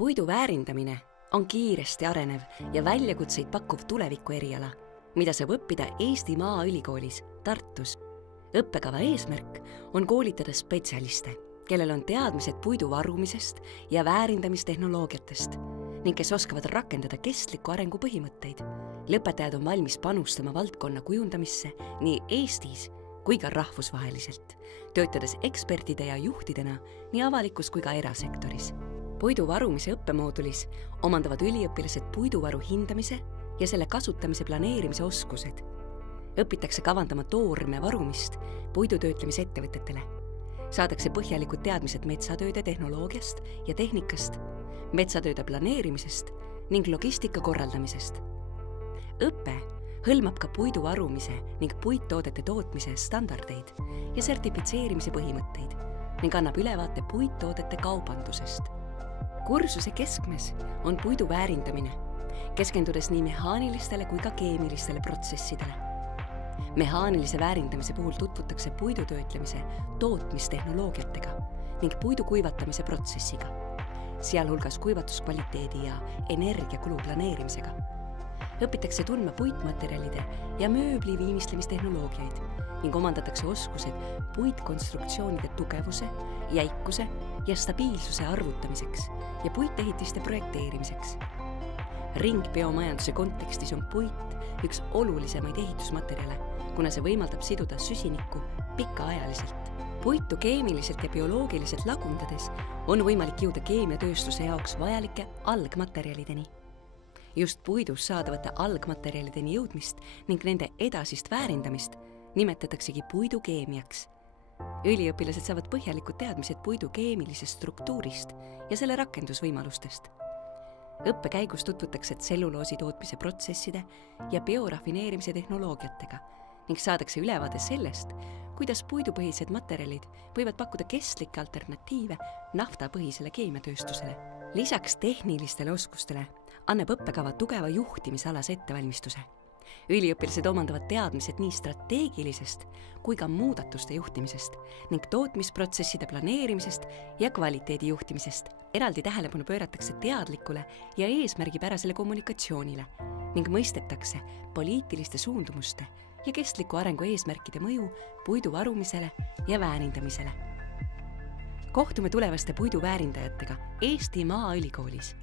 Puidu väärindamine on kiiresti arenev ja väljakutseid pakkuv tuleviku eriala, mida saab õppida Eesti Maaülikoolis Tartus. Õppekava eesmärk on koolitada spetsialiste, kellel on teadmised puidu varumisest ja väärindamistehnoloogiatest ning kes oskavad rakendada kestliku arengu põhimõtteid. Lõpetajad on valmis panustama valdkonna kujundamisse nii Eestis kui ka rahvusvaheliselt, töötades ekspertide ja juhtidena nii avalikus kui ka erasektoris. Puidu varumise õppemoodulis omandavad üliõpilased puiduvaru hindamise ja selle kasutamise planeerimise oskused. Õpitakse kavandama toorme varumist puidutöötlemise ettevõtetele. Saadakse põhjalikud teadmised metsatööde tehnoloogiast ja tehnikast, metsatööde planeerimisest ning logistika korraldamisest. Õpe hõlmab ka puidu varumise ning puittoodete tootmise standardeid ja sertifitseerimise põhimõtteid ning annab ülevaate puittoodete kaubandusest. Kursuse keskmes on puidu väärindamine, keskendudes nii mehaanilistele kui ka keemilistele protsessidele. Mehaanilise väärindamise puhul tutvutakse puidutöötlemise tootmistehnoloogiatega ning puidu kuivatamise protsessiga, sealhulgas kuivatuskvaliteedi ja energiakulu planeerimisega. Õpitakse tundma puitmaterjalide ja mööbli viimistlemistehnoloogiaid ning omandatakse oskused puitkonstruktsioonide tugevuse, jäikuse ja stabiilsuse arvutamiseks ja puitehitiste projekteerimiseks. Ringbiomajanduse kontekstis on puit üks olulisemaid ehitusmaterjale, kuna see võimaldab siduda süsinikku pikaajaliselt. Puitu keemiliselt ja bioloogiliselt lagundades on võimalik jõuda keemiatööstuse jaoks vajalike algmaterjalideni. Just puidust saadavate algmaterjalideni jõudmist ning nende edasist väärindamist nimetataksegi puidukeemiaks. Üliõpilased saavad põhjalikud teadmised puidu keemilisest struktuurist ja selle rakendusvõimalustest. Õppe käigus tutvutakse tselluloosi tootmise protsesside ja biorafineerimise tehnoloogiatega ning saadakse ülevaade sellest, kuidas puidupõhised materjalid võivad pakkuda kestlikke alternatiive naftapõhisele keemiatööstusele. Lisaks tehnilistele oskustele annab õppekava tugeva juhtimisalase ettevalmistuse. Üliõpilased omandavad teadmised nii strateegilisest kui ka muudatuste juhtimisest ning tootmisprotsesside planeerimisest ja kvaliteedi juhtimisest. Eraldi tähelepanu pööratakse teadlikule ja eesmärgipärasele kommunikatsioonile ning mõistetakse poliitiliste suundumuste ja kestliku arengu eesmärkide mõju puidu varumisele ja väärindamisele. Kohtume tulevaste puidu väärindajatega Eesti Maaülikoolis.